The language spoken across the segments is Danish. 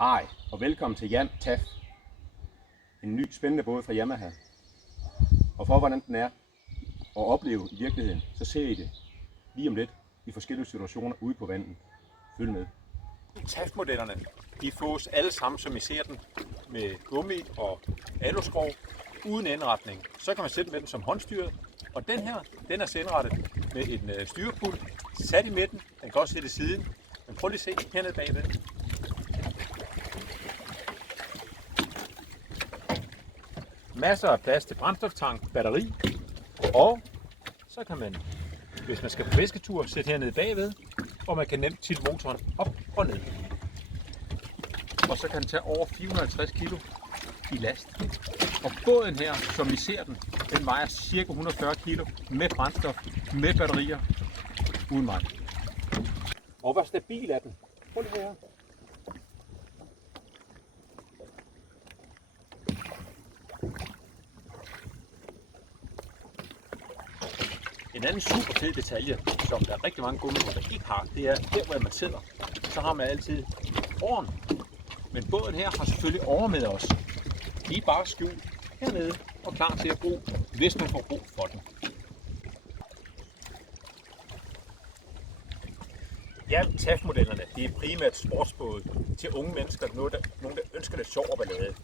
Hej og velkommen til Jan TAF. En ny spændende båd fra Yamaha. Og for hvordan den er at opleve i virkeligheden, så ser I det lige om lidt i forskellige situationer ude på vandet. Følg med. TAF-modellerne, de fås alle sammen, som I ser den, med gummi og aluskrog, uden indretning. Så kan man sætte med den som håndstyret. Og den her, den er indrettet med en styrepult, sat i midten. Den kan også sætte i siden. Men prøv lige at se hernede bagved. Masser af plads til brændstoftank, batteri, og så kan man, hvis man skal på fisketur, sætte hernede bagved, og man kan nemt tilte motoren op og ned. Og så kan den tage over 450 kg i last. Og båden her, som I ser den, den vejer ca. 140 kg med brændstof, med batterier, uden mig. Og hvor stabil er den? Prøv lige her. En anden super fed detalje, som der er rigtig mange gummibåde ikke har, det er der, hvor man sidder. Så har man altid åren. Men båden her har selvfølgelig årer med os. De er bare skjult hernede og klar til at bruge, hvis man får brug for den. Ja, TAF-modellerne, det er primært sportsbåde til unge mennesker, nogen der ønsker lidt sjov og ballade.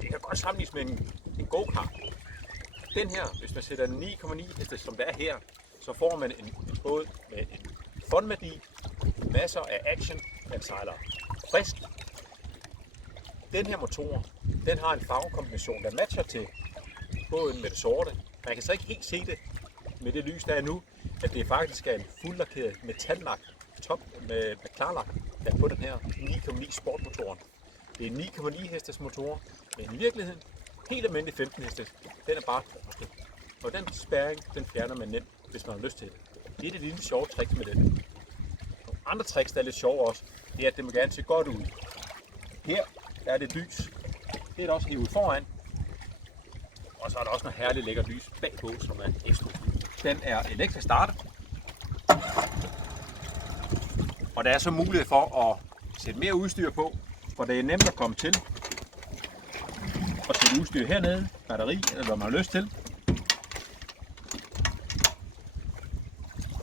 Det kan godt sammenlignes med en go-kart. Den her, hvis man sætter 9,9 heste, som der er her, så får man en båd med en fun-værdi, masser af action, man sejler frisk. Den her motor, den har en farvekombination, der matcher til båden med det sorte. Man kan så ikke helt se det med det lys, der er nu, at det faktisk er en fuldlakeret metallak top med klarlak, der er på den her 9,9 sportmotoren. Det er en 9,9 hestes motor, men i virkeligheden helt almindelig 15 hestes. Den er bare droslet. Og den spærring, den fjerner man nemt, hvis man har lyst til det. Det er det lille sjove trick med den. Nogle andre tricks, der er lidt sjove også, det er, at det må gerne se godt ud. Her er det lys. Det er der også hævet foran. Og så er der også noget herligt lækkert lys bagpå, som er ekstra. Den er elektrisk startet. Og der er så mulighed for at sætte mere udstyr på, for det er nemt at komme til. Og sætte udstyr hernede, batteri eller hvad man har lyst til.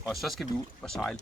Og så skal vi ud og sejle.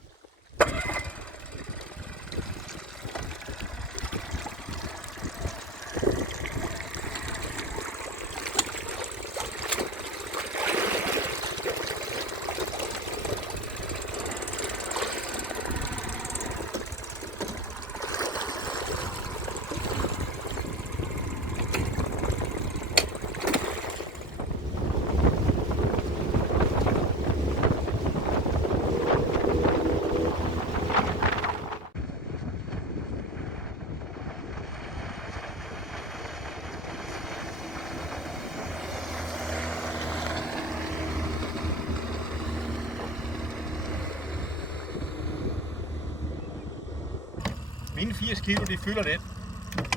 Mine 80 kg, de fylder lidt.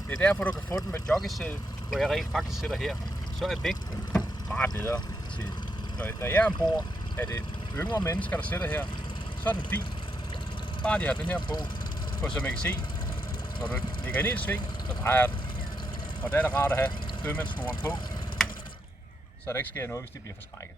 Det er derfor, du kan få den med joggesæde, hvor jeg rent faktisk sidder her. Så er vægten meget bedre til. Når jeg er ombord, er det yngre mennesker, der sidder her, så er den fin. Bare de har den her på, for som jeg kan se, når du lægger ind i et sving, så drejer den. Og der er det rart at have dødmandssnoren på, så der ikke sker noget, hvis de bliver forskrækket.